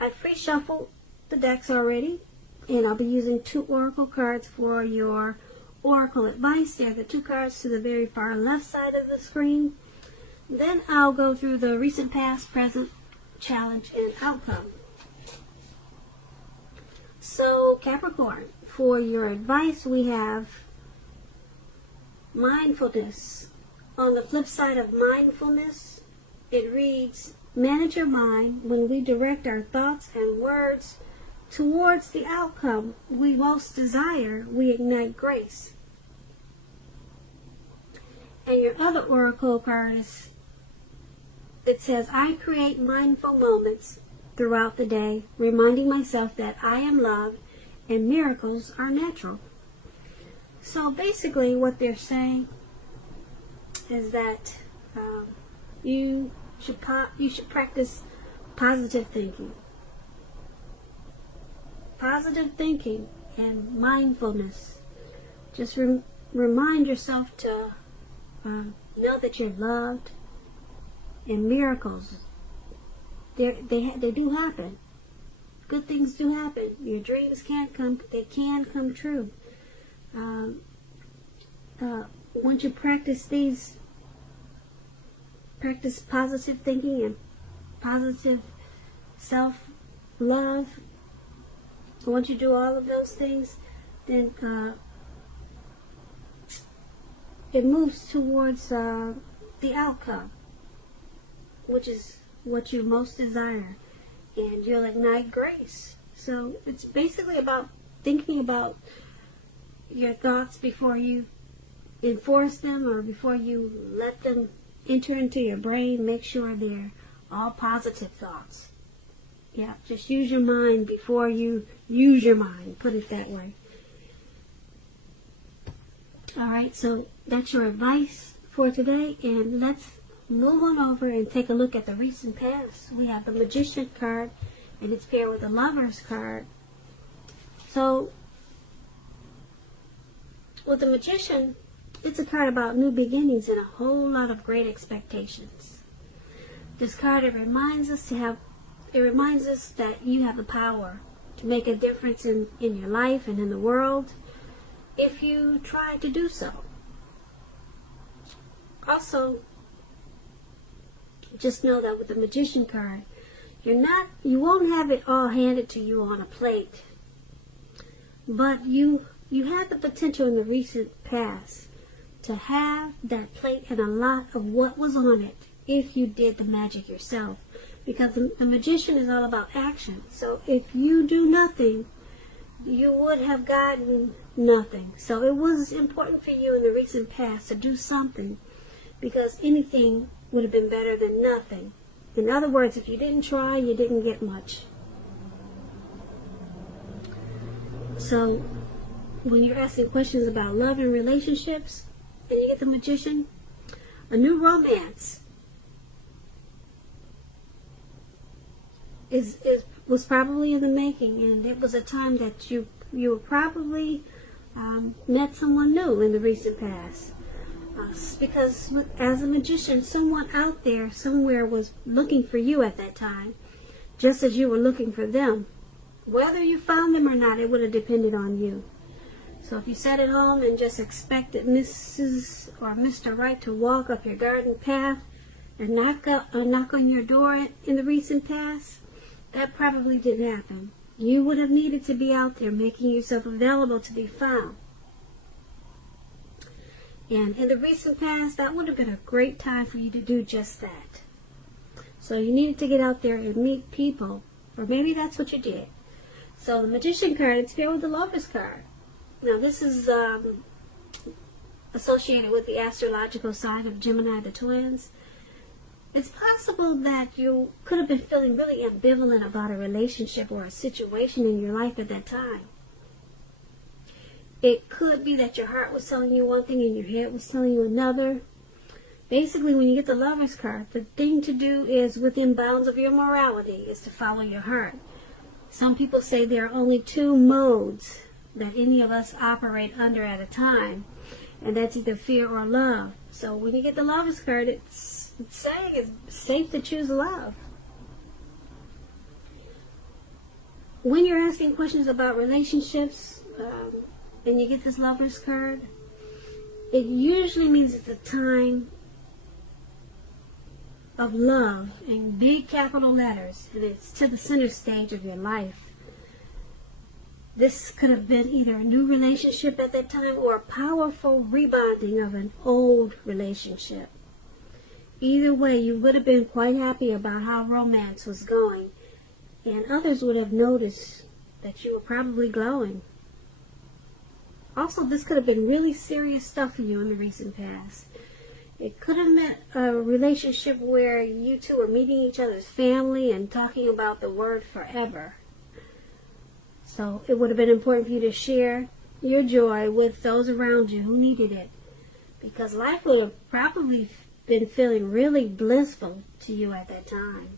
I pre-shuffled the decks already, and I'll be using 2 oracle cards for your oracle advice. They're the 2 cards to the very far left side of the screen. Then I'll go through the recent, past, present, challenge, and outcome. So, Capricorn, for your advice, we have mindfulness. On the flip side of mindfulness, it reads, manage your mind. When we direct our thoughts and words towards the outcome we most desire, we ignite grace. And your other oracle card is, it says, I create mindful moments throughout the day, reminding myself that I am loved and miracles are natural. So basically what they're saying is that you should practice positive thinking. Positive thinking and mindfulness. Just remind yourself to know that you're loved, and miracles, they do happen. Good things do happen. Your dreams can come true. Once you practice positive thinking and positive self-love, once you do all of those things, then it moves towards the outcome, which is what you most desire, and you'll ignite grace. So it's basically about thinking about your thoughts before you enforce them or before you let them enter into your brain. Make sure they're all positive thoughts. Yeah, just use your mind before you use your mind, put it that way. Alright, so that's your advice for today, and let's move on over and take a look at the recent past. We have the Magician card, and it's paired with the Lover's card. So, with the Magician, it's a card about new beginnings and a whole lot of great expectations. This card, it reminds us that you have the power to make a difference in your life and in the world if you try to do so. Also, just know that with the Magician card, you won't have it all handed to you on a plate, but you had the potential in the recent past to have that plate and a lot of what was on it if you did the magic yourself, because the Magician is all about action. So if you do nothing, you would have gotten nothing. So it was important for you in the recent past to do something, because anything would have been better than nothing. In other words, if you didn't try, you didn't get much. So when you're asking questions about love and relationships, and you get the Magician, a new romance was probably in the making, and it was a time that you probably met someone new in the recent past. Because as a magician, someone out there somewhere was looking for you at that time, just as you were looking for them. Whether you found them or not, it would have depended on you. So if you sat at home and just expected Mrs. or Mr. Right to walk up your garden path and knock on your door in the recent past, that probably didn't happen. You would have needed to be out there making yourself available to be found. And in the recent past, that would have been a great time for you to do just that. So you needed to get out there and meet people, or maybe that's what you did. So the Magician card, it's paired with the Lover's card. Now this is associated with the astrological sign of Gemini, the twins. It's possible that you could have been feeling really ambivalent about a relationship or a situation in your life at that time. It could be that your heart was telling you one thing and your head was telling you another. Basically, when you get the Lover's card, the thing to do is, within bounds of your morality, is to follow your heart. Some people say there are only 2 modes that any of us operate under at a time, and that's either fear or love. So when you get the Lover's card, it's saying it's safe to choose love. when you're asking questions about relationships, and you get this Lover's card, it usually means it's a time of love in big capital letters, and it's to the center stage of your life. This could have been either a new relationship at that time or a powerful rebonding of an old relationship. Either way, you would have been quite happy about how romance was going, and others would have noticed that you were probably glowing. Also, this could have been really serious stuff for you in the recent past. It could have meant a relationship where you two were meeting each other's family and talking about the word forever. So it would have been important for you to share your joy with those around you who needed it, because life would have probably been feeling really blissful to you at that time.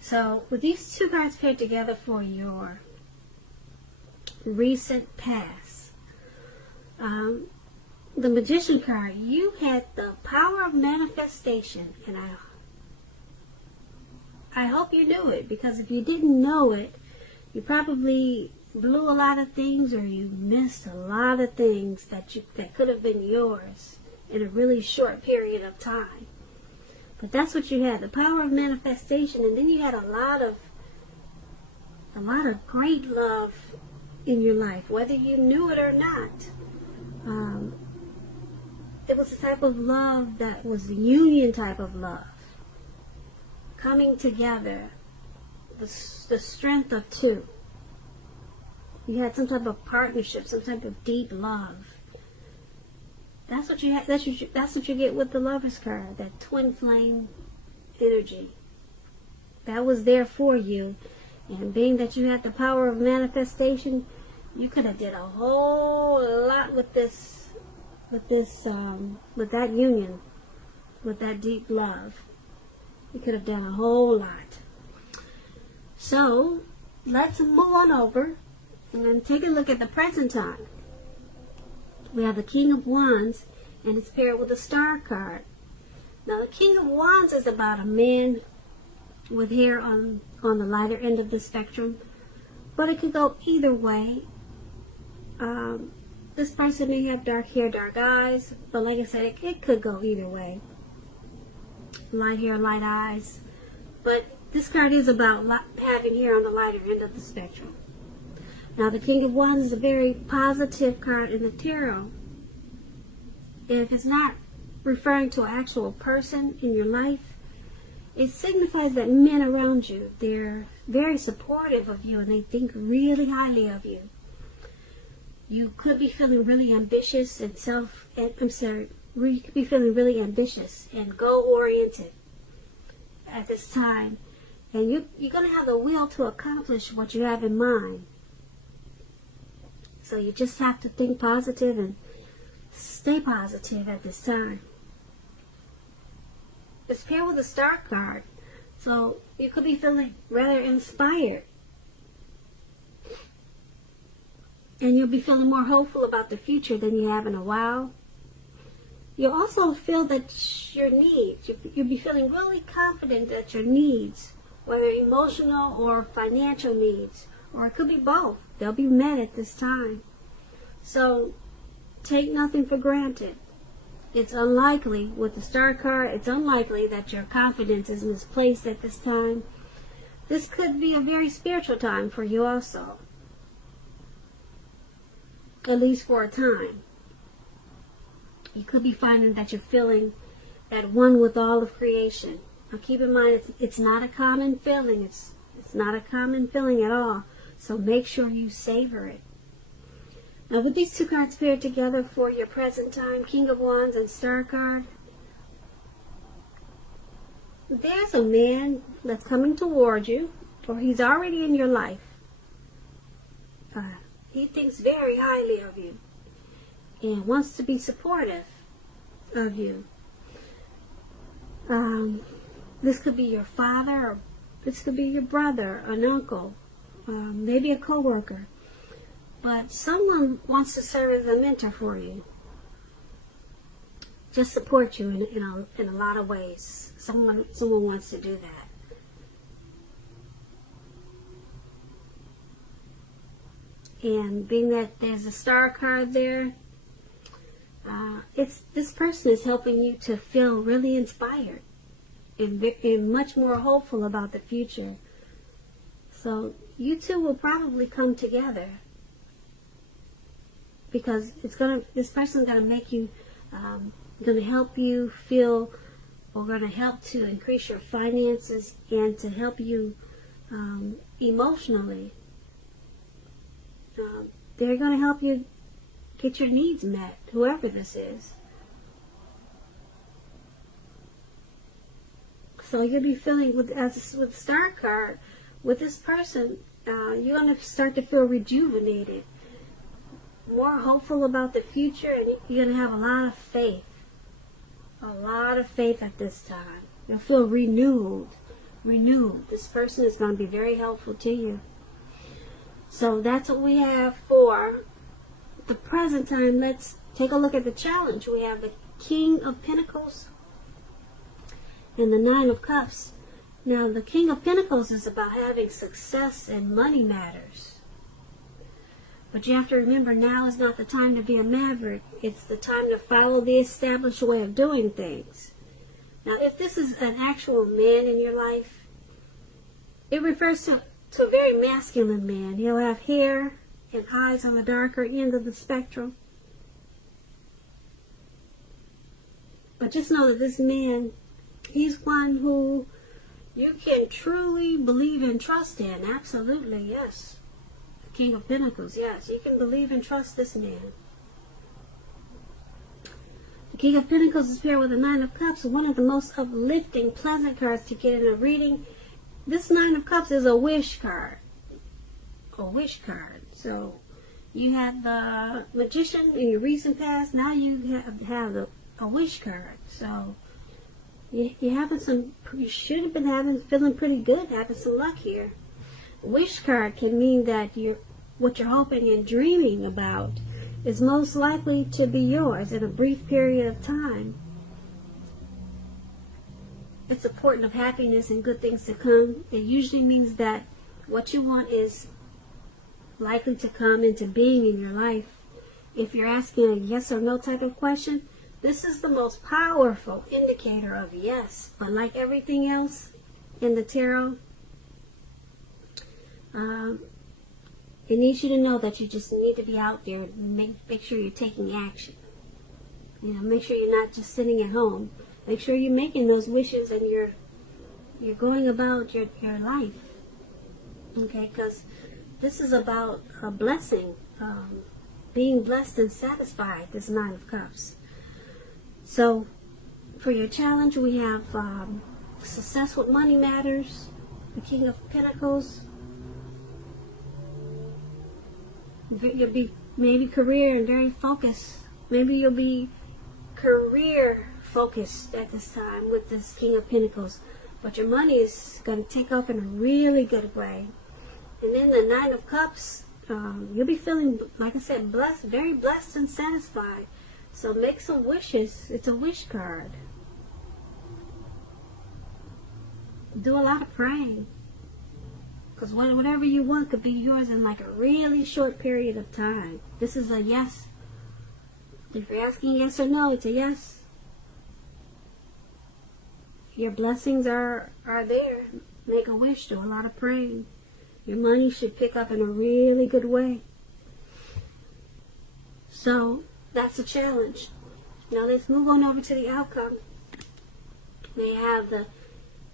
So with these two cards paired together for your recent past, the Magician card, you had the power of manifestation, and I hope you knew it, because if you didn't know it, you probably blew a lot of things, or you missed a lot of things that could have been yours in a really short period of time. But that's what you had, the power of manifestation, and then you had a lot of great love in your life, whether you knew it or not. It was a type of love that was the union type of love, coming together, the strength of two. You had some type of partnership, some type of deep love. That's what you had. That's what you get with the Lover's card, that twin flame energy. That was there for you, and being that you had the power of manifestation, you could have did a whole lot with that union, with that deep love. You could have done a whole lot. So let's move on over and take a look at the present time. We have the King of Wands, and it's paired with the Star card. Now, the King of Wands is about a man with hair on the lighter end of the spectrum, but it could go either way. This person may have dark hair, dark eyes, but like I said, it could go either way. Light hair, light eyes. But this card is about having hair on the lighter end of the spectrum. Now, the King of Wands is a very positive card in the tarot. If it's not referring to an actual person in your life, it signifies that men around you, they're very supportive of you, and they think really highly of you. You could be feeling really ambitious and you could be feeling really ambitious and goal-oriented at this time. And you're going to have the will to accomplish what you have in mind. So you just have to think positive and stay positive at this time. It's paired with a Star card, so you could be feeling rather inspired. And you'll be feeling more hopeful about the future than you have in a while. You'll also feel that your needs, you'll be feeling really confident that your needs, whether emotional or financial needs, or it could be both, they'll be met at this time. So take nothing for granted. It's unlikely, with the Star card, it's unlikely that your confidence is misplaced at this time. This could be a very spiritual time for you also. At least for a time. You could be finding that you're feeling at one with all of creation. Now keep in mind, it's not a common feeling. It's not a common feeling at all. So make sure you savor it. Now with these two cards paired together for your present time, King of Wands and Star card, there's a man that's coming toward you, or he's already in your life. He thinks very highly of you and wants to be supportive of you. This could be your father, or this could be your brother, an uncle, maybe a coworker. But someone wants to serve as a mentor for you. Just support you in a lot of ways. Someone wants to do that. And being that there's a star card there, this person is helping you to feel really inspired and much more hopeful about the future. So you two will probably come together, because this person's gonna make you, gonna help you feel, or gonna help to increase your finances and to help you emotionally. They're gonna help you get your needs met, whoever this is. So you'll be feeling, with star card, with this person, you're going to start to feel rejuvenated, more hopeful about the future, and you're going to have a lot of faith. A lot of faith at this time. You'll feel renewed. This person is going to be very helpful to you. So that's what we have for the present time. Let's take a look at the challenge. We have the King of Pentacles and the Nine of Cups. Now, the King of Pentacles is about having success in money matters. But you have to remember, now is not the time to be a maverick. It's the time to follow the established way of doing things. Now, if this is an actual man in your life, it refers to a very masculine man. He'll have hair and eyes on the darker end of the spectrum. But just know that this man, he's one who you can truly believe and trust in. Absolutely, yes. The King of Pentacles, yes. You can believe and trust this man. The King of Pentacles is paired with the Nine of Cups, one of the most uplifting, pleasant cards to get in a reading. This Nine of Cups is a wish card. A wish card. So, you had the Magician in your recent past. Now you have a wish card. So, you should have been feeling pretty good, having some luck here. Wish card can mean that what you're hoping and dreaming about is most likely to be yours in a brief period of time. It's a portent of happiness and good things to come. It usually means that what you want is likely to come into being in your life. If you're asking a yes or no type of question, this is the most powerful indicator of yes. But like everything else in the tarot, it needs you to know that you just need to be out there and make sure you're taking action. Make sure you're not just sitting at home. Make sure you're making those wishes and you're going about your life. Okay, because this is about a blessing, being blessed and satisfied, this Nine of Cups. So, for your challenge, we have success with money matters, the King of Pentacles. You'll be maybe career and very focused. Maybe you'll be career focused at this time with this King of Pentacles. But your money is going to take off in a really good way. And then the Nine of Cups, you'll be feeling, like I said, blessed, very blessed and satisfied. So make some wishes. It's a wish card. Do a lot of praying. Because whatever you want could be yours in like a really short period of time. This is a yes. If you're asking yes or no, it's a yes. Your blessings are there. Make a wish. Do a lot of praying. Your money should pick up in a really good way. So, that's a challenge. Now let's move on over to the outcome. They have the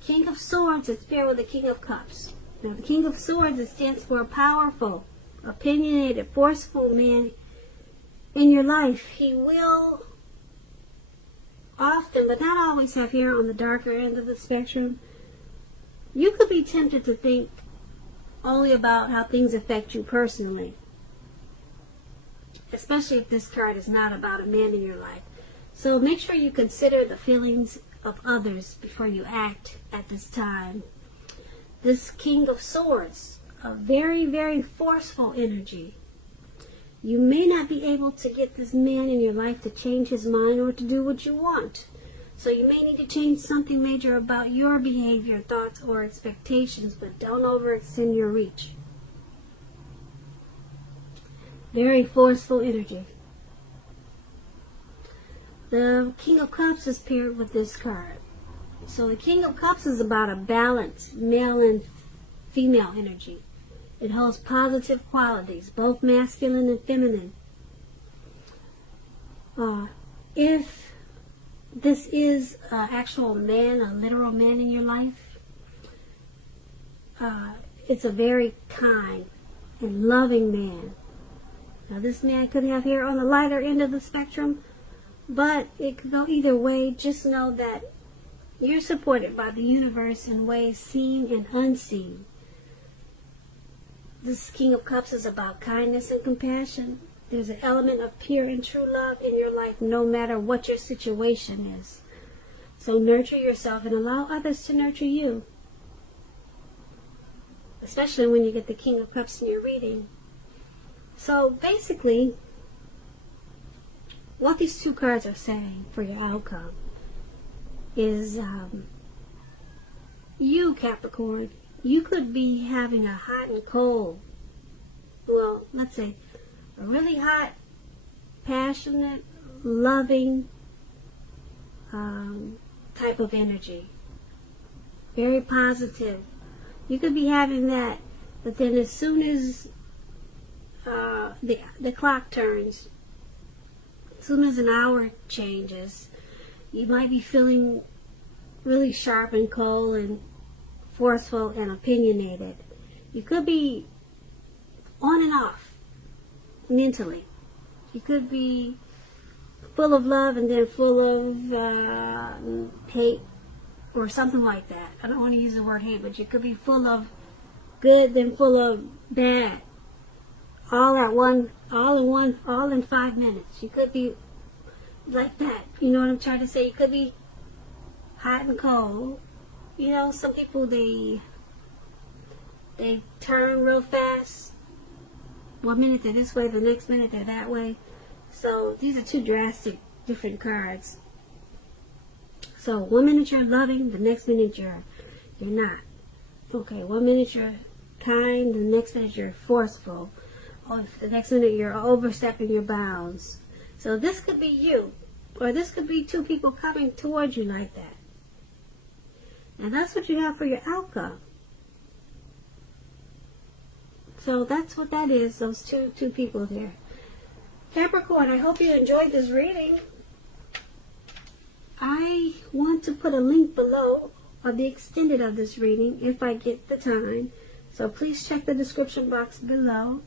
King of Swords that's paired with the King of Cups. Now the King of Swords, it stands for a powerful, opinionated, forceful man in your life. He will often, but not always, have hair on the darker end of the spectrum. You could be tempted to think only about how things affect you personally. Especially if this card is not about a man in your life. So make sure you consider the feelings of others before you act at this time. This King of Swords, a very, very forceful energy. You may not be able to get this man in your life to change his mind or to do what you want. So you may need to change something major about your behavior, thoughts, or expectations, but don't overextend your reach. Very forceful energy. The King of Cups is paired with this card. So the King of Cups is about a balance, male and female energy. It holds positive qualities, both masculine and feminine. If this is an actual man, a literal man in your life, it's a very kind and loving man. Now this man could have hair on the lighter end of the spectrum, but it could go either way. Just know that you're supported by the universe in ways seen and unseen. This King of Cups is about kindness and compassion. There's an element of pure and true love in your life no matter what your situation is. So nurture yourself and allow others to nurture you. Especially when you get the King of Cups in your reading. So basically, what these two cards are saying for your outcome is you, Capricorn, you could be having a hot and cold, well, let's say a really hot, passionate, loving type of energy. Very positive. You could be having that, but then as soon as the clock turns, as soon as an hour changes, you might be feeling really sharp and cold and forceful and opinionated. You could be on and off mentally. You could be full of love and then full of hate or something like that. I don't want to use the word hate, but you could be full of good then full of bad. All in 5 minutes. You could be like that. You know what I'm trying to say? You could be hot and cold. You know, some people, they turn real fast. 1 minute they're this way, the next minute they're that way. So these are two drastic different cards. So 1 minute you're loving, the next minute you're not. Okay, 1 minute you're kind, the next minute you're forceful. Or the next minute you're overstepping your bounds. So this could be you, or this could be two people coming towards you like that. And that's what you have for your outcome. So that's what that is, those two people there. Capricorn, I hope you enjoyed this reading. I want to put a link below of the extended of this reading if I get the time. So please check the description box below.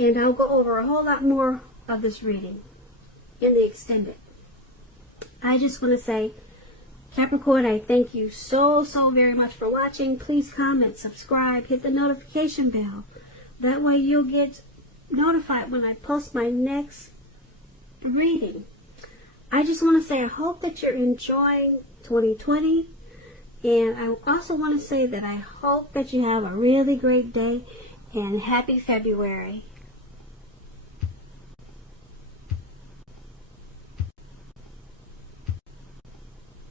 And I'll go over a whole lot more of this reading in the extended. I just want to say, Capricorn, I thank you so very much for watching. Please comment, subscribe, hit the notification bell. That way you'll get notified when I post my next reading. I just want to say I hope that you're enjoying 2020. And I also want to say that I hope that you have a really great day and happy February.